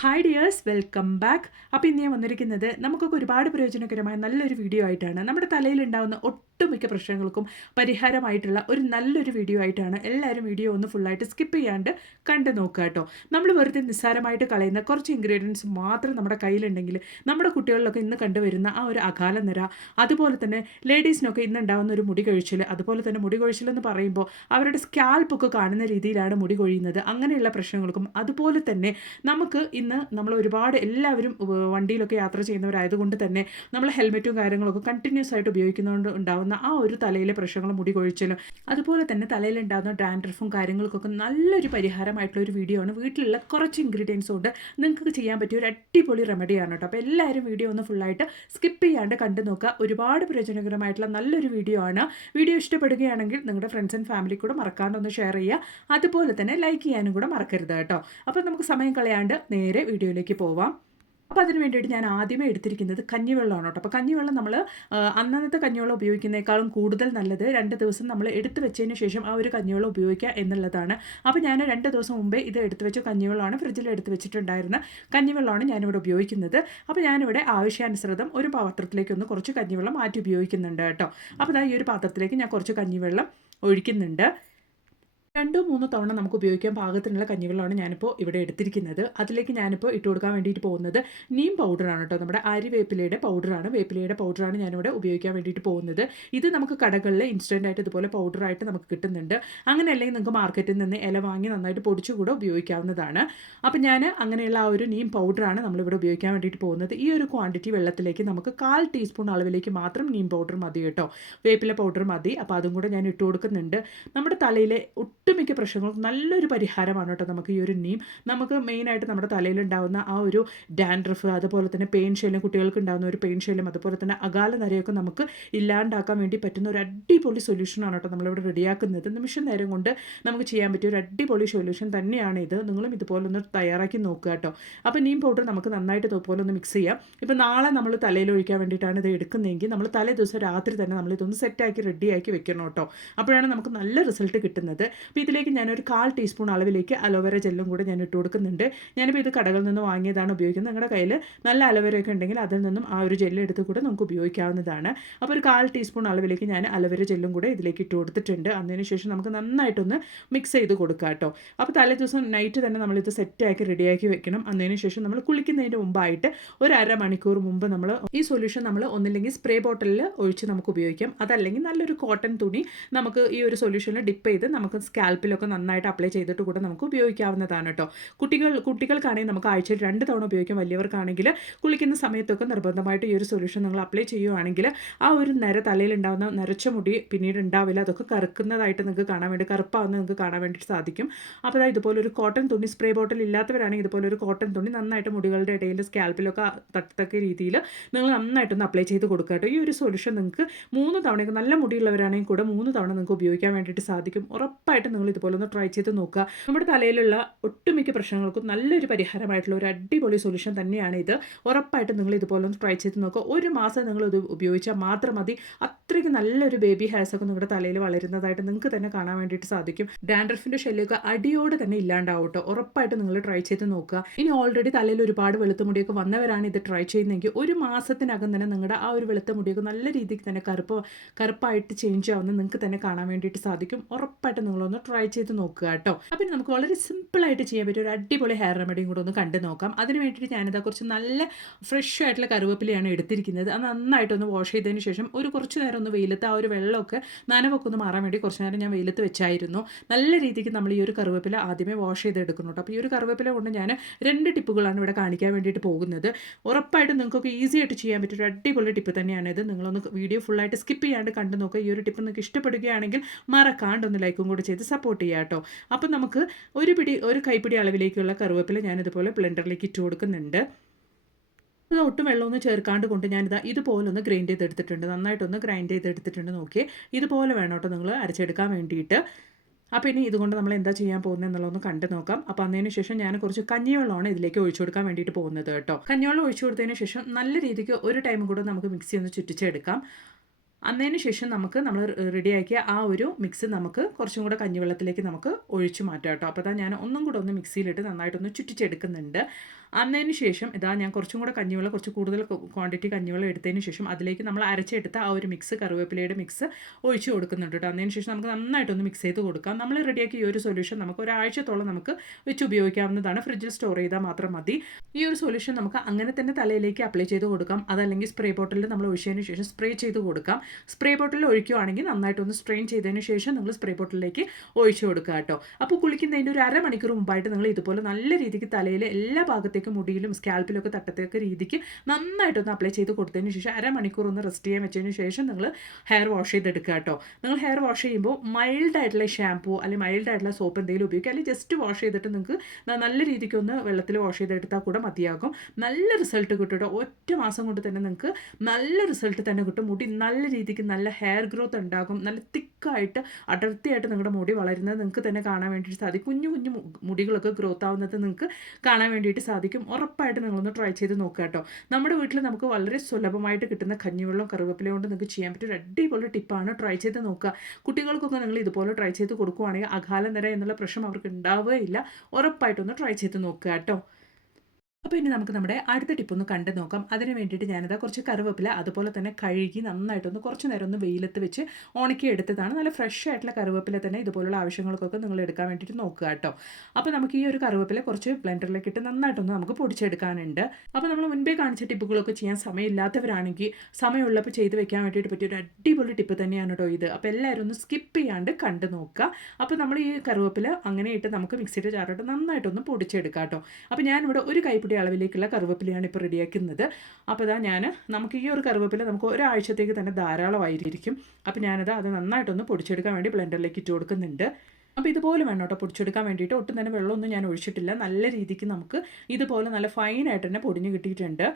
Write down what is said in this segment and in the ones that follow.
Hi dears welcome back അപ്പോൾ ഇന്ന് ഞാൻ വന്നിരിക്കുന്നത് നമുക്കൊക്കെ ഒരുപാട് പ്രയോജനകരമായ നല്ലൊരു വീഡിയോ ആയിട്ടാണ്. നമ്മുടെ തലയിൽ ഉണ്ടാകുന്ന ഒട്ടുമിക്ക പ്രശ്നങ്ങൾക്കും പരിഹാരമായിട്ടുള്ള ഒരു നല്ലൊരു വീഡിയോ ആയിട്ടാണ് എല്ലാവരും വീഡിയോ ഒന്ന് ഫുള്ളായിട്ട് സ്കിപ്പ് ചെയ്യാണ്ട് കണ്ടു നോക്കുക കേട്ടോ. നമ്മൾ വെറുതെ നിസ്സാരമായിട്ട് കളയുന്ന കുറച്ച് ഇൻഗ്രീഡിയൻസ് മാത്രം നമ്മുടെ കയ്യിലുണ്ടെങ്കിൽ നമ്മുടെ കുട്ടികളിലൊക്കെ ഇന്ന് കണ്ടുവരുന്ന ആ ഒരു അകാല നിര അതുപോലെ തന്നെ ലേഡീസിനൊക്കെ ഇന്ന് ഉണ്ടാകുന്ന ഒരു മുടി കൊഴിച്ചിൽ അതുപോലെ തന്നെ മുടി കൊഴിച്ചിൽ എന്ന് പറയുമ്പോൾ അവരുടെ സ്കാൽപ്പൊക്കെ കാണുന്ന രീതിയിലാണ് മുടി കൊഴിയുന്നത്. അങ്ങനെയുള്ള പ്രശ്നങ്ങൾക്കും അതുപോലെ തന്നെ നമുക്ക് ഇന്ന് നമ്മൾ ഒരുപാട് എല്ലാവരും വണ്ടിയിലൊക്കെ യാത്ര ചെയ്യുന്നവരായതുകൊണ്ട് തന്നെ നമ്മൾ ഹെൽമെറ്റും കാര്യങ്ങളൊക്കെ കണ്ടിന്യൂസ് ആയിട്ട് ഉപയോഗിക്കുന്നതുകൊണ്ട് ഉണ്ടാകുന്ന ആ ഒരു തലയിലെ പ്രശ്നങ്ങളും മുടി കൊഴിച്ചിലും അതുപോലെ തന്നെ തലയിൽ ഉണ്ടാകുന്ന ഡാൻഡ്രഫും കാര്യങ്ങൾക്കൊക്കെ നല്ലൊരു പരിഹാരമായിട്ടുള്ള ഒരു വീഡിയോ ആണ്. വീട്ടിലുള്ള കുറച്ച് ഇൻഗ്രീഡിയൻസ് കൊണ്ട് നിങ്ങൾക്ക് ചെയ്യാൻ പറ്റിയ ഒരു അടിപൊളി റെമഡിയാണ് കേട്ടോ. അപ്പോൾ എല്ലാവരും വീഡിയോ ഒന്ന് ഫുള്ളായിട്ട് സ്കിപ്പ് ചെയ്യാണ്ട് കണ്ടു നോക്കുക. ഒരുപാട് പ്രയോജനകരമായിട്ടുള്ള നല്ലൊരു വീഡിയോ ആണ്. വീഡിയോ ഇഷ്ടപ്പെടുകയാണെങ്കിൽ നിങ്ങളുടെ ഫ്രണ്ട്സ് ആൻഡ് ഫാമിലി കൂടെ മറക്കാണ്ട് ഒന്ന് ഷെയർ ചെയ്യുക. അതുപോലെ തന്നെ ലൈക്ക് ചെയ്യാനും കൂടെ മറക്കരുത് കേട്ടോ. അപ്പോൾ നമുക്ക് സമയം കളയാണ്ട് നേരെ വീഡിയോയിലേക്ക് പോവാം. അപ്പോൾ അതിന് വേണ്ടിയിട്ട് ഞാൻ ആദ്യമേ എടുത്തിരിക്കുന്നത് കഞ്ഞിവെള്ളമാണ് കേട്ടോ. അപ്പോൾ കഞ്ഞിവെള്ളം നമ്മൾ അന്നന്നത്തെ കഞ്ഞിവെള്ളം ഉപയോഗിക്കുന്നതിനേക്കാളും കൂടുതൽ നല്ലത് രണ്ട് ദിവസം നമ്മൾ എടുത്തു വെച്ചതിന് ശേഷം ആ ഒരു കഞ്ഞിവെള്ളം ഉപയോഗിക്കുക എന്നുള്ളതാണ്. അപ്പോൾ ഞാൻ രണ്ട് ദിവസം മുമ്പേ ഇത് എടുത്തു വെച്ച കഞ്ഞിവെള്ളമാണ് ഫ്രിഡ്ജിൽ എടുത്ത് വെച്ചിട്ടുണ്ടായിരുന്ന കഞ്ഞിവെള്ളമാണ് ഞാനിവിടെ ഉപയോഗിക്കുന്നത്. അപ്പോൾ ഞാനിവിടെ ആവശ്യാനുസൃതം ഒരു പാത്രത്തിലേക്ക് ഒന്ന് കുറച്ച് കഞ്ഞിവെള്ളം മാറ്റി ഉപയോഗിക്കുന്നുണ്ട് കേട്ടോ. അപ്പോൾ ഈ ഒരു പാത്രത്തിലേക്ക് ഞാൻ കുറച്ച് കഞ്ഞിവെള്ളം ഒഴിക്കുന്നുണ്ട്. രണ്ടോ മൂന്നോ തവണ നമുക്ക് ഉപയോഗിക്കാൻ പാകത്തിനുള്ള കഞ്ഞിവെള്ളമാണ് ഞാനിപ്പോൾ ഇവിടെ എടുത്തിരിക്കുന്നത്. അതിലേക്ക് ഞാനിപ്പോൾ ഇട്ട് കൊടുക്കാൻ വേണ്ടിയിട്ട് പോകുന്നത് നീം പൗഡറാണ് കേട്ടോ നമ്മുടെ അരി വേപ്പിലയുടെ പൗഡറാണ് വേപ്പിലയുടെ പൗഡറാണ് ഞാനിവിടെ ഉപയോഗിക്കാൻ വേണ്ടിയിട്ട് പോകുന്നത്. ഇത് നമുക്ക് കടകളിൽ ഇൻസ്റ്റന്റ് ആയിട്ട് ഇതുപോലെ പൗഡറായിട്ട് നമുക്ക് കിട്ടുന്നുണ്ട്. അങ്ങനെ അല്ലെങ്കിൽ നിങ്ങൾക്ക് മാർക്കറ്റിൽ നിന്ന് ഇല വാങ്ങി നന്നായിട്ട് പൊടിച്ചു കൂടെ ഉപയോഗിക്കാവുന്നതാണ്. അപ്പം ഞാൻ അങ്ങനെയുള്ള ആ ഒരു നീം പൗഡറാണ് നമ്മളിവിടെ ഉപയോഗിക്കാൻ വേണ്ടിയിട്ട് പോകുന്നത്. ഈ ഒരു ക്വാണ്ടിറ്റി വെള്ളത്തിലേക്ക് നമുക്ക് കാൽ ടീസ്പൂൺ അളവിലേക്ക് മാത്രം നീം പൗഡർ മതി കേട്ടോ വേപ്പില പൗഡർ മതി. അപ്പോൾ അതും കൂടെ ഞാൻ ഇട്ട് കൊടുക്കുന്നുണ്ട്. നമ്മുടെ തലയിലെ ഒട്ടുമിക്ക പ്രശ്നങ്ങൾക്കും നല്ലൊരു പരിഹാരമാണ് കേട്ടോ നമുക്ക് ഈ ഒരു നീം. നമുക്ക് മെയിനായിട്ട് നമ്മുടെ തലയിലുണ്ടാകുന്ന ആ ഒരു ഡാൻഡ്രഫ് അതുപോലെ തന്നെ പെയിൻ ശൈലം കുട്ടികൾക്ക് ഉണ്ടാകുന്ന ഒരു പെയിൻ ശൈലം അതുപോലെ തന്നെ അകാല നരയൊക്കെ നമുക്ക് ഇല്ലാണ്ടാക്കാൻ വേണ്ടി പറ്റുന്ന ഒരു അടിപൊളി സൊല്യൂഷനാണ് കേട്ടോ നമ്മളിവിടെ റെഡിയാക്കുന്നത് നിമിഷം നേരം കൊണ്ട് നമുക്ക് ചെയ്യാൻ പറ്റിയ ഒരു അടിപൊളി സൊല്യൂഷൻ തന്നെയാണ് ഇത്. നിങ്ങളും ഇതുപോലെ ഒന്ന് തയ്യാറാക്കി നോക്കുക കേട്ടോ. അപ്പോൾ നീം പൗഡർ നമുക്ക് നന്നായിട്ട് ഇതുപോലെ ഒന്ന് മിക്സ് ചെയ്യാം. ഇപ്പോൾ നാളെ നമ്മൾ തലയിൽ ഒഴിക്കാൻ വേണ്ടിയിട്ടാണ് ഇത് എടുക്കുന്നതെങ്കിൽ നമ്മൾ തലേ ദിവസം രാത്രി തന്നെ നമ്മൾ ഇതൊന്ന് സെറ്റാക്കി റെഡിയാക്കി വെക്കണം കേട്ടോ. അപ്പോഴാണ് നമുക്ക് നല്ല റിസൾട്ട് കിട്ടുന്നത്. അപ്പോൾ ഇതിലേക്ക് ഞാനൊരു കാൽ ടീസ്പൂൺ അളവിലേക്ക് അലോവേര ജെല്ലും കൂടെ ഞാൻ ഇട്ട് കൊടുക്കുന്നുണ്ട്. ഞാനിപ്പോൾ ഇത് കടകളിൽ നിന്ന് വാങ്ങിയതാണ് ഉപയോഗിക്കുന്നത്. നിങ്ങളുടെ കയ്യിൽ നല്ല അലോവേരയൊക്കെ ഉണ്ടെങ്കിൽ അതിൽ നിന്നും ആ ഒരു ജെല്ല് എടുത്ത് കൂടെ നമുക്ക് ഉപയോഗിക്കാവുന്നതാണ്. അപ്പോൾ ഒരു കാൽ ടീസ്പൂൺ അളവിലേക്ക് ഞാൻ അലോവേര ജെല്ലും കൂടെ ഇതിലേക്ക് ഇട്ട് കൊടുത്തിട്ടുണ്ട്. അതിന് ശേഷം നമുക്ക് നന്നായിട്ടൊന്ന് മിക്സ് ചെയ്ത് കൊടുക്കാം കേട്ടോ. അപ്പോൾ തലേ ദിവസം നൈറ്റ് തന്നെ നമ്മളിത് സെറ്റാക്കി റെഡിയാക്കി വെക്കണം. അതിന് ശേഷം നമ്മൾ കുളിക്കുന്നതിന് മുമ്പായിട്ട് ഒരു അര മണിക്കൂർ മുമ്പ് നമ്മൾ ഈ സൊല്യൂഷൻ നമ്മൾ ഒന്നില്ലെങ്കിൽ സ്പ്രേ ബോട്ടിലിൽ ഒഴിച്ച് നമുക്ക് ഉപയോഗിക്കാം. അതല്ലെങ്കിൽ നല്ലൊരു കോട്ടൺ തുണി നമുക്ക് ഈ ഒരു സൊല്യൂഷനിൽ ഡിപ്പ് ചെയ്ത് നമുക്ക് സ്കാൽപ്പിലൊക്കെ നന്നായിട്ട് അപ്ലൈ ചെയ്തിട്ട് കൂടെ നമുക്ക് ഉപയോഗിക്കാവുന്നതാണ് കേട്ടോ കുട്ടികൾ കുട്ടികൾക്കാണെങ്കിൽ നമുക്ക് ആഴ്ചയിൽ രണ്ട് തവണ ഉപയോഗിക്കാം. വലിയവർക്കാണെങ്കിൽ കുളിക്കുന്ന സമയത്തൊക്കെ നിർബന്ധമായിട്ട് ഈ ഒരു സൊല്യൂഷൻ നിങ്ങൾ അപ്ലൈ ചെയ്യുവാണെങ്കിൽ ആ ഒരു നിര തലയിൽ ഉണ്ടാകുന്ന നരച്ച മുടി പിന്നീട് ഉണ്ടാവില്ല. അതൊക്കെ കറുക്കുന്നതായിട്ട് നിങ്ങൾക്ക് കാണാൻ വേണ്ടി കറുപ്പാവുന്ന നിങ്ങൾക്ക് കാണാൻ വേണ്ടിയിട്ട് സാധിക്കും. അപ്പോൾ അതായത് ഇതുപോലെ ഒരു കോട്ടൺ തുണി സ്പ്രേ ബോട്ടിൽ ഇല്ലാത്തവരാണെങ്കിൽ ഇതുപോലെ ഒരു കോട്ടൺ തുണി നന്നായിട്ട് മുടികളുടെ ഇടയിൽ സ്കാൽപ്പിലൊക്കെ തട്ടത്തക്ക രീതിയിൽ നിങ്ങൾ നന്നായിട്ടൊന്ന് അപ്ലൈ ചെയ്ത് കൊടുക്കുക കേട്ടോ ഈ ഒരു സൊല്യൂഷൻ നിങ്ങൾക്ക് മൂന്ന് തവണയൊക്കെ നല്ല മുടിയുള്ളവരാണെങ്കിൽ കൂടെ മൂന്ന് തവണ നിങ്ങൾക്ക് ഉപയോഗിക്കാൻ വേണ്ടിയിട്ട് സാധിക്കും. ഉറപ്പായിട്ടും നിങ്ങൾ ഇതുപോലെ ഒന്ന് ട്രൈ ചെയ്ത് നോക്കുക. നമ്മുടെ തലയിലുള്ള ഒട്ടുമിക്ക പ്രശ്നങ്ങൾക്കും നല്ലൊരു പരിഹാരമായിട്ടുള്ള ഒരു അടിപൊളി സൊല്യൂഷൻ തന്നെയാണ് ഇത്. ഉറപ്പായിട്ടും നിങ്ങൾ ഇതുപോലെ ഒന്ന് ട്രൈ ചെയ്ത് നോക്കുക. ഒരു മാസം നിങ്ങൾ ഇത് ഉപയോഗിച്ചാൽ മാത്രം മതി. അത്രയ്ക്ക് നല്ലൊരു ബേബി ഹെയർസ് ഒക്കെ നിങ്ങളുടെ തലയിൽ വളരുന്നതായിട്ട് നിങ്ങൾക്ക് തന്നെ കാണാൻ വേണ്ടിയിട്ട് സാധിക്കും. ഡാൻഡ്രഫിന്റെ ശല്യമൊക്കെ അടിയോടെ തന്നെ ഇല്ലാണ്ടാവും കേട്ടോ ഉറപ്പായിട്ടും നിങ്ങൾ ട്രൈ ചെയ്ത് നോക്കുക. ഇനി ഓൾറെഡി തലയിൽ ഒരുപാട് വെളുത്ത മുടിയൊക്കെ വന്നവരാണ് ഇത് ട്രൈ ചെയ്യുന്നതെങ്കിൽ ഒരു മാസത്തിനകം തന്നെ നിങ്ങളുടെ ആ ഒരു വെളുത്ത മുടിയൊക്കെ നല്ല രീതിക്ക് തന്നെ കറുപ്പ് കറുപ്പായിട്ട് ചേഞ്ച് ആവുന്ന നിങ്ങൾക്ക് തന്നെ കാണാൻ വേണ്ടിയിട്ട് സാധിക്കും. ഉറപ്പായിട്ടും നിങ്ങളൊന്ന് ട്രൈ ചെയ്ത് നോക്കുക കേട്ടോ അപ്പം നമുക്ക് വളരെ സിമ്പിളായിട്ട് ചെയ്യാൻ പറ്റിയ ഒരു അടിപൊളി ഹെയർ റെമഡിയും കൂടെ ഒന്ന് കണ്ടു നോക്കാം. അതിന് വേണ്ടിയിട്ട് ഞാനിതാ കുറച്ച് നല്ല ഫ്രഷ് ആയിട്ടുള്ള കറിവേപ്പിലയാണ് എടുത്തിരിക്കുന്നത്. അത് നന്നായിട്ടൊന്ന് വാഷ് ചെയ്തതിന് ശേഷം ഒരു കുറച്ച് നേരം ഒന്ന് വെയിലത്ത് ആ ഒരു വെള്ളമൊക്കെ നനവൊക്കെ ഒന്ന് മാറാൻ വേണ്ടി കുറച്ച് നേരം ഞാൻ വെയിലത്ത് വെച്ചായിരുന്നു. നല്ല രീതിക്ക് നമ്മൾ ഈ ഒരു കറിവേപ്പില ആദ്യമേ വാഷ് ചെയ്തെടുക്കുന്നു കേട്ടോ അപ്പോൾ ഈ ഒരു കറിവേപ്പില കൊണ്ട് ഞാൻ രണ്ട് ടിപ്പുകളാണ് ഇവിടെ കാണിക്കാൻ വേണ്ടിയിട്ട് പോകുന്നത്. ഉറപ്പായിട്ടും നിങ്ങൾക്കൊക്കെ ഈസി ആയിട്ട് ചെയ്യാൻ പറ്റിയ ഒരു അടിപൊളി ടിപ്പ് തന്നെയാണ് ഇത്. നിങ്ങളൊന്ന് വീഡിയോ ഫുള്ളായിട്ട് സ്കിപ്പ് ചെയ്യാണ്ട് കണ്ടു നോക്കുക. ഈ ഒരു ടിപ്പ് നിങ്ങൾക്ക് ഇഷ്ടപ്പെടുകയാണെങ്കിൽ മറക്കാണ്ട് ഒന്ന് ലൈക്കും കൂടി ചെയ്ത് സപ്പോർട്ട് ചെയ്യാം കേട്ടോ. അപ്പം നമുക്ക് ഒരു പിടി ഒരു കൈപ്പിടി അളവിലേക്കുള്ള കറിവേപ്പില ഞാനിതുപോലെ ബ്ലെൻഡറിലേക്ക് ഇട്ട് കൊടുക്കുന്നുണ്ട്. അത് ഒട്ടും വെള്ളമൊന്നും ചേർക്കാണ്ട് കൊണ്ട് ഞാനിതാ ഇതുപോലെ ഒന്ന് ഗ്രൈൻഡ് ചെയ്തെടുത്തിട്ടുണ്ട്. നന്നായിട്ടൊന്ന് ഗ്രൈൻഡ് ചെയ്തെടുത്തിട്ടുണ്ട് നോക്കി ഇതുപോലെ വേണം കേട്ടോ നിങ്ങൾ അരച്ചെടുക്കാൻ വേണ്ടിയിട്ട്. അപ്പോൾ ഇനി ഇതുകൊണ്ട് നമ്മൾ എന്താ ചെയ്യാൻ പോകുന്നത് എന്നുള്ളതൊന്ന് കണ്ടു നോക്കാം. അപ്പോൾ അതിന് ശേഷം ഞാൻ കുറച്ച് കഞ്ഞിവെള്ളമാണ് ഇതിലേക്ക് ഒഴിച്ചു കൊടുക്കാൻ വേണ്ടിയിട്ട് പോകുന്നത് കേട്ടോ. കഞ്ഞിവെള്ളം ഒഴിച്ചു കൊടുത്തതിന് ശേഷം നല്ല രീതിക്ക് ഒരു ടൈം കൂടെ നമുക്ക് മിക്സി ഒന്ന് ചുറ്റിച്ചെടുക്കാം. അന്നതിന് ശേഷം നമുക്ക് നമ്മൾ റെഡിയാക്കിയ ആ ഒരു മിക്സ് നമുക്ക് കുറച്ചും കൂടെ കഞ്ഞിവെള്ളത്തിലേക്ക് നമുക്ക് ഒഴിച്ചു മാറ്റാം കേട്ടോ. അപ്പോൾ ഞാൻ ഒന്നും കൂടെ ഒന്ന് മിക്സിയിലിട്ട് നന്നായിട്ടൊന്ന് ചുറ്റിച്ചെടുക്കുന്നുണ്ട്. അന്നതിന് ശേഷം ഇതാ ഞാൻ കുറച്ചും കൂടെ കഞ്ഞിവെള്ളം കുറച്ച് കൂടുതൽ ക്വാണ്ടിറ്റി കഞ്ഞിവെള്ളം എടുത്തതിന് ശേഷം അതിലേക്ക് നമ്മൾ അരച്ചെടുത്ത ആ ഒരു മിക്സ് കറിവേപ്പിലയുടെ മിക്സ് ഒഴിച്ച് കൊടുക്കുന്നുണ്ട് കേട്ടോ. അതിന് ശേഷം നമുക്ക് നന്നായിട്ടൊന്ന് മിക്സ് ചെയ്ത് കൊടുക്കാം. നമ്മൾ റെഡിയാക്കി ഈ ഒരു സൊല്യൂഷൻ നമുക്ക് ഒരാഴ്ചത്തോളം നമുക്ക് വെച്ച് ഉപയോഗിക്കാവുന്നതാണ്. ഫ്രിഡ്ജിൽ സ്റ്റോർ ചെയ്താൽ മാത്രം മതി. ഈ ഒരു സൊല്യൂഷൻ നമുക്ക് അങ്ങനെ തന്നെ തലയിലേക്ക് അപ്ലൈ ചെയ്ത് കൊടുക്കാം. അതല്ലെങ്കിൽ സ്പ്രേ ബോട്ടിലിൽ നമ്മൾ ഒഴിച്ചതിന് ശേഷം സ്പ്രേ ചെയ്ത് കൊടുക്കാം. സ്പ്രേ ബോട്ടിൽ ഒഴിക്കുകയാണെങ്കിൽ നന്നായിട്ടൊന്ന് സ്ട്രെയിൻ ചെയ്തതിന് ശേഷം നിങ്ങൾ സ്പ്രേ ബോട്ടിലേക്ക് ഒഴിച്ചു കൊടുക്കുക കേട്ടോ. അപ്പോൾ കുളിക്കുന്നതിന്റെ ഒരു അരമണിക്കൂർ മുമ്പായിട്ട് നിങ്ങൾ ഇതുപോലെ നല്ല രീതിക്ക് തലയിലെ എല്ലാ ഭാഗത്തേക്കും മുടിയിലും സ്കാൽപ്പിലും ഒക്കെ തട്ടത്തേക്ക് രീതിക്ക് നന്നായിട്ടൊന്ന് അപ്ലൈ ചെയ്ത് കൊടുത്തതിന് ശേഷം അരമണിക്കൂർ ഒന്ന് റെസ്റ്റ് ചെയ്യാൻ വെച്ചതിന് ശേഷം നിങ്ങൾ ഹെയർ വാഷ് ചെയ്തെടുക്കുക കേട്ടോ. നിങ്ങൾ ഹെയർ വാഷ് ചെയ്യുമ്പോൾ മൈൽഡ് ആയിട്ടുള്ള ഷാമ്പൂ അല്ലെങ്കിൽ മൈൽഡ് ആയിട്ടുള്ള സോപ്പ് എന്തെങ്കിലും ഉപയോഗിക്കുക. അല്ലെങ്കിൽ ജസ്റ്റ് വാഷ് ചെയ്തിട്ട് നിങ്ങൾക്ക് നല്ല രീതിക്ക് ഒന്ന് വെള്ളത്തിൽ വാഷ് ചെയ്തെടുത്താൽ കൂടെ മതിയാകും. നല്ല റിസൾട്ട് കിട്ടും കേട്ടോ. ഒറ്റ മാസം കൊണ്ട് തന്നെ നിങ്ങൾക്ക് നല്ല റിസൾട്ട് തന്നെ കിട്ടും. മുടി നല്ല രീതിക്ക് നല്ല ഹെയർ ഗ്രോത്ത് ഉണ്ടാകും. നല്ല തിക്കായിട്ട് അടർത്തിയായിട്ട് നിങ്ങളുടെ മുടി വളരുന്നത് നിങ്ങൾക്ക് തന്നെ കാണാൻ വേണ്ടിയിട്ട് സാധിക്കും. കുഞ്ഞു കുഞ്ഞു മുടികളൊക്കെ ഗ്രോത്ത് ആവുന്നത് നിങ്ങൾക്ക് കാണാൻ വേണ്ടിയിട്ട് സാധിക്കും. ഉറപ്പായിട്ട് നിങ്ങളൊന്ന് ട്രൈ ചെയ്ത് നോക്കുക കേട്ടോ. നമ്മുടെ വീട്ടിൽ നമുക്ക് വളരെ സുലഭമായിട്ട് കിട്ടുന്ന കഞ്ഞിവെള്ളം കറിവേപ്പില കൊണ്ട് നിങ്ങൾക്ക് ചെയ്യാൻ പറ്റിയ ഒരു അടിപൊളി ടിപ്പാണ് ട്രൈ ചെയ്ത് നോക്കുക. കുട്ടികൾക്കൊക്കെ നിങ്ങൾ ഇതുപോലെ ട്രൈ ചെയ്ത് കൊടുക്കുവാണെങ്കിൽ അകാലം നിര എന്നുള്ള പ്രശ്നം അവർക്ക് ഉണ്ടാവുകയില്ല. ഉറപ്പായിട്ടൊന്ന് ട്രൈ ചെയ്ത് നോക്കുക കേട്ടോ. അപ്പോൾ ഇനി നമുക്ക് നമ്മുടെ അടുത്ത ടിപ്പ് ഒന്ന് കണ്ടു നോക്കാം. അതിന് വേണ്ടിയിട്ട് ഞാനത് കുറച്ച് കറിവേപ്പില അതുപോലെ തന്നെ കഴുകി നന്നായിട്ടൊന്ന് കുറച്ച് നേരം ഒന്ന് വെയിലത്ത് വെച്ച് ഉണക്കി എടുത്തതാണ്. നല്ല ഫ്രഷ് ആയിട്ടുള്ള കറിവേപ്പില തന്നെ ഇതുപോലുള്ള ആവശ്യങ്ങൾക്കൊക്കെ നിങ്ങൾ എടുക്കാൻ വേണ്ടിയിട്ട് നോക്കുക കേട്ടോ. അപ്പോൾ നമുക്ക് ഈ ഒരു കറിവേപ്പില കുറച്ച് ബ്ലെൻഡറിലേക്ക് ഇട്ട് നന്നായിട്ടൊന്ന് നമുക്ക് പൊടിച്ചെടുക്കാനുണ്ട്. അപ്പോൾ നമ്മൾ മുൻപേ കാണിച്ച ടിപ്പുകളൊക്കെ ചെയ്യാൻ സമയമില്ലാത്തവരാണെങ്കിൽ സമയമുള്ളപ്പോൾ ചെയ്ത് വെക്കാൻ വേണ്ടിയിട്ട് പറ്റിയ ഒരു അടിപൊളി ടിപ്പ് തന്നെയാണ് കേട്ടോ ഇത്. അപ്പോൾ എല്ലാവരും ഒന്ന് സ്കിപ്പ് ചെയ്യാണ്ട് കണ്ടു നോക്കുക. അപ്പോൾ നമ്മൾ ഈ കറിവേപ്പില അങ്ങനെ ഇട്ട് നമുക്ക് മിക്സിയുടെ ചാറിട്ട് നന്നായിട്ടൊന്ന് പൊടിച്ചെടുക്കാം കേട്ടോ അപ്പോൾ ഞാനിവിടെ ഒരു കൈപ്പിടി അളവിലേക്കുള്ള കറുവപ്പിലയാണ് ഇപ്പോൾ റെഡിയാക്കുന്നത്. അപ്പോൾ ഇതാ ഞാൻ നമുക്ക് ഈ ഒരു കറുവപ്പില നമുക്ക് ഒരാഴ്ചത്തേക്ക് തന്നെ ധാരാളമായിരിക്കും. അപ്പോൾ ഞാനത് അത് നന്നായിട്ടൊന്ന് പൊടിച്ചെടുക്കാൻ വേണ്ടി ബ്ലെൻഡറിലേക്ക് ഇട്ട് കൊടുക്കുന്നുണ്ട്. അപ്പോൾ ഇതുപോലെ വേണം കേട്ടോ പൊടിച്ചെടുക്കാൻ വേണ്ടിയിട്ട്. ഒട്ടും തന്നെ വെള്ളമൊന്നും ഞാൻ ഒഴിച്ചിട്ടില്ല. നല്ല രീതിക്ക് നമുക്ക് ഇതുപോലെ നല്ല ഫൈനായിട്ട് തന്നെ പൊടിഞ്ഞ് കിട്ടിയിട്ടുണ്ട്.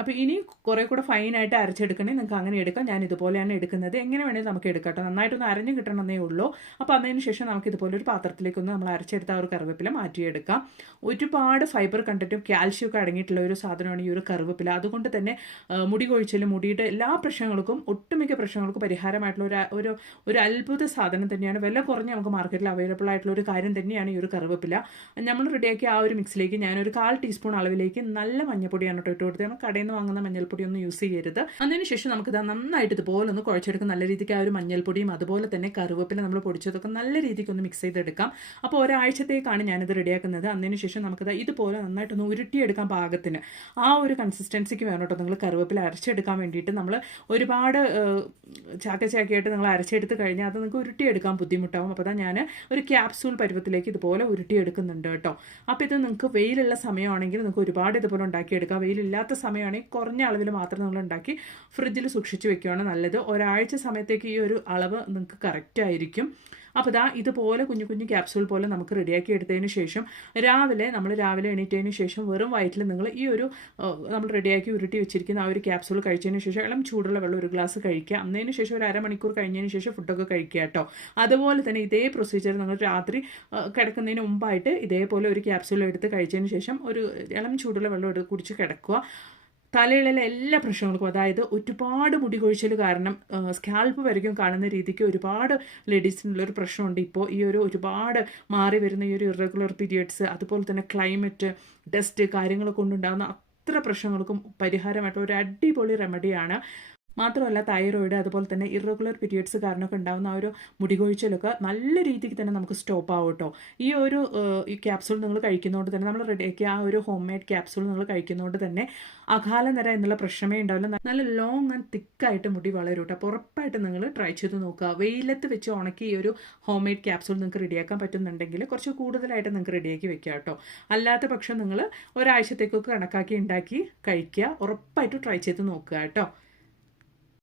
അപ്പോൾ ഇനി കുറേ കൂടെ ഫൈനായിട്ട് അരച്ചെടുക്കണേ. നിങ്ങൾക്ക് അങ്ങനെ എടുക്കാം. ഞാൻ ഇതുപോലെയാണ് എടുക്കുന്നത്. എങ്ങനെ വേണമെങ്കിൽ നമുക്ക് എടുക്കാം നന്നായിട്ടൊന്ന് അരഞ്ഞ് കിട്ടണമെന്നേ ഉള്ളൂ. അപ്പോൾ അതിന് ശേഷം നമുക്ക് ഇതുപോലെ ഒരു പാത്രത്തിലേക്കൊന്ന് നമ്മൾ അരച്ചെടുത്ത ആ ഒരു കറിവേപ്പില മാറ്റിയെടുക്കാം. ഒരുപാട് ഫൈബർ കണ്ടന്റും കാൽഷ്യം ഒക്കെ അടങ്ങിയിട്ടുള്ള ഒരു സാധനമാണ് ഈ ഒരു കറിവേപ്പില. അതുകൊണ്ട് തന്നെ മുടി കൊഴിച്ചിലും മുടിയുടെ എല്ലാ പ്രശ്നങ്ങൾക്കും ഒട്ടുമിക്ക പ്രശ്നങ്ങൾക്കും പരിഹാരമായിട്ടുള്ള ഒരു ഒരു അത്ഭുത സാധനം തന്നെയാണ്. വില കുറഞ്ഞ് നമുക്ക് മാർക്കറ്റിൽ അവൈലബിൾ ആയിട്ടുള്ള ഒരു കാര്യം തന്നെയാണ് ഈ ഒരു കറിവേപ്പില. നമ്മൾ റെഡിയാക്കിയ ആ ഒരു മിക്സിലേക്ക് ഞാനൊരു കാൽ ടീസ്പൂൺ അളവിലേക്ക് നല്ല മഞ്ഞപ്പൊടിയാണ് കേട്ടോ ഇട്ട് കൊടുത്തത്. കടയിൽ നിന്ന് വാങ്ങുന്ന മഞ്ഞൾപ്പൊടി ഒന്നും യൂസ് ചെയ്യരുത്. അതിനുശേഷം നമുക്ക് ഇത് നന്നായിട്ട് ഇതുപോലെ ഒന്ന് കുഴച്ചെടുക്കും. നല്ല രീതിക്ക് ആ ഒരു മഞ്ഞൾപ്പൊടിയും അതുപോലെ തന്നെ കറുവപ്പില നമ്മൾ പൊടിച്ചതൊക്കെ നല്ല രീതിക്ക് ഒന്ന് മിക്സ് ചെയ്തെടുക്കാം. അപ്പോൾ ഒരാഴ്ചത്തേക്കാണ് ഞാനിത് റെഡിയാക്കുന്നത്. അതിനുശേഷം നമുക്കിത് ഇതുപോലെ നന്നായിട്ടൊന്ന് ഉരുട്ടിയെടുക്കാൻ പാകത്തിന്. ആ ഒരു കൺസിസ്റ്റൻസിക്ക് വേണം കേട്ടോ നിങ്ങൾ കറിവേപ്പില അരച്ചെടുക്കാൻ വേണ്ടിയിട്ട്. നമ്മൾ ഒരുപാട് ചാക്ക ചാക്കിയായിട്ട് നിങ്ങൾ അരച്ചെടുത്ത് കഴിഞ്ഞാൽ അത് നിങ്ങൾക്ക് ഉരുട്ടിയെടുക്കാൻ ബുദ്ധിമുട്ടാവും. അപ്പോൾ ഞാൻ ഒരു ക്യാപ്സൂൾ പരുവത്തിലേക്ക് ഇതുപോലെ ഉരുട്ടിയെടുക്കുന്നുണ്ട് കേട്ടോ. അപ്പോൾ ഇത് നിങ്ങൾക്ക് വെയിലുള്ള സമയമാണെങ്കിൽ നിങ്ങൾക്ക് ഒരുപാട് ഇതുപോലെ ഉണ്ടാക്കിയെടുക്കാം. വെയിലില്ലാത്ത സമയമാണെങ്കിൽ കുറഞ്ഞ അളവിൽ മാത്രം നമ്മൾ ഉണ്ടാക്കി ഫ്രിഡ്ജിൽ സൂക്ഷിച്ച് വെക്കുകയാണ് നല്ലത്. ഒരാഴ്ച സമയത്തേക്ക് ഈ ഒരു അളവ് നിങ്ങൾക്ക് കറക്റ്റ് ആയിരിക്കും. അപ്പോൾ ഇതാ ഇതുപോലെ കുഞ്ഞു കുഞ്ഞു ക്യാപ്സൂൾ പോലെ നമുക്ക് റെഡിയാക്കി എടുത്തതിന് ശേഷം രാവിലെ നമ്മൾ രാവിലെ എണീറ്റതിന് ശേഷം വെറും വയറ്റിൽ നിങ്ങൾ ഈ ഒരു നമ്മൾ റെഡിയാക്കി ഉരുട്ടി വെച്ചിരിക്കുന്ന ആ ഒരു ക്യാപ്സൂൾ കഴിച്ചതിന് ശേഷം ഇളം ചൂടുള്ള വെള്ളം ഒരു ഗ്ലാസ് കഴിക്കുക. അന്നതിന് ശേഷം ഒരു അരമണിക്കൂർ കഴിഞ്ഞതിന് ശേഷം ഫുഡൊക്കെ കഴിക്കുക കേട്ടോ. അതുപോലെ തന്നെ ഇതേ പ്രൊസീജിയർ നിങ്ങൾ രാത്രി കിടക്കുന്നതിന് മുമ്പായിട്ട് ഇതേപോലെ ഒരു ക്യാപ്സൂൾ എടുത്ത് കഴിച്ചതിന് ശേഷം ഒരു ഇളം ചൂടുള്ള വെള്ളം എടുത്ത് കുടിച്ച് കിടക്കുക. തലയിലെ എല്ലാ പ്രശ്നങ്ങൾക്കും അതായത് ഒരുപാട് മുടി കൊഴിച്ചൽ കാരണം സ്കാൽപ്പ് വരയ്ക്കും കാണുന്ന രീതിക്ക് ഒരുപാട് ലേഡീസിനുള്ളൊരു പ്രശ്നമുണ്ട്. ഇപ്പോൾ ഈ ഒരു ഒരുപാട് മാറി വരുന്ന ഈ ഒരു ഇറഗുലർ പീരിയഡ്സ് അതുപോലെ തന്നെ ക്ലൈമറ്റ് ഡസ്റ്റ് കാര്യങ്ങളൊക്കെ കൊണ്ടുണ്ടാകുന്ന അത്ര പ്രശ്നങ്ങൾക്കും പരിഹാരമായിട്ട് ഒരു അടിപൊളി റെമഡിയാണ് മാത്രമല്ല തൈറോയിഡ് അതുപോലെ തന്നെ ഇറഗുലർ പീരിയഡ്സ് കാരണമൊക്കെ ഉണ്ടാകുന്ന ആ ഒരു മുടികൊഴിച്ചിലൊക്കെ നല്ല രീതിക്ക് തന്നെ നമുക്ക് സ്റ്റോപ്പ് ആവും കേട്ടോ ഈ ഒരു ഈ ക്യാപ്സൂൾ നിങ്ങൾ കഴിക്കുന്നതുകൊണ്ട് തന്നെ നമ്മൾ റെഡിയാക്കിയ ആ ഒരു ഹോം മെയ്ഡ് ക്യാപ്സൂൾ നിങ്ങൾ കഴിക്കുന്നതുകൊണ്ട് തന്നെ അകാല നിര എന്നുള്ള പ്രശ്നമേ ഉണ്ടാവില്ല. നല്ല ലോങ് ആൻഡ് തിക്കായിട്ട് മുടി വളരും കേട്ടോ അപ്പോൾ ഉറപ്പായിട്ട് നിങ്ങൾ ട്രൈ ചെയ്ത് നോക്കുക. വെയിലത്ത് വെച്ച് ഉണക്കി ഈ ഒരു ഹോം മെയ്ഡ് ക്യാപ്സൂൾ നിങ്ങൾക്ക് റെഡിയാക്കാൻ പറ്റുന്നുണ്ടെങ്കിൽ കുറച്ച് കൂടുതലായിട്ട് നിങ്ങൾക്ക് റെഡിയാക്കി വെക്കുക കേട്ടോ അല്ലാത്ത പക്ഷം നിങ്ങൾ ഒരാഴ്ചത്തേക്കൊക്കെ കണക്കാക്കി ഉണ്ടാക്കി കഴിക്കുക. ഉറപ്പായിട്ട് ട്രൈ ചെയ്ത് നോക്കുക കേട്ടോ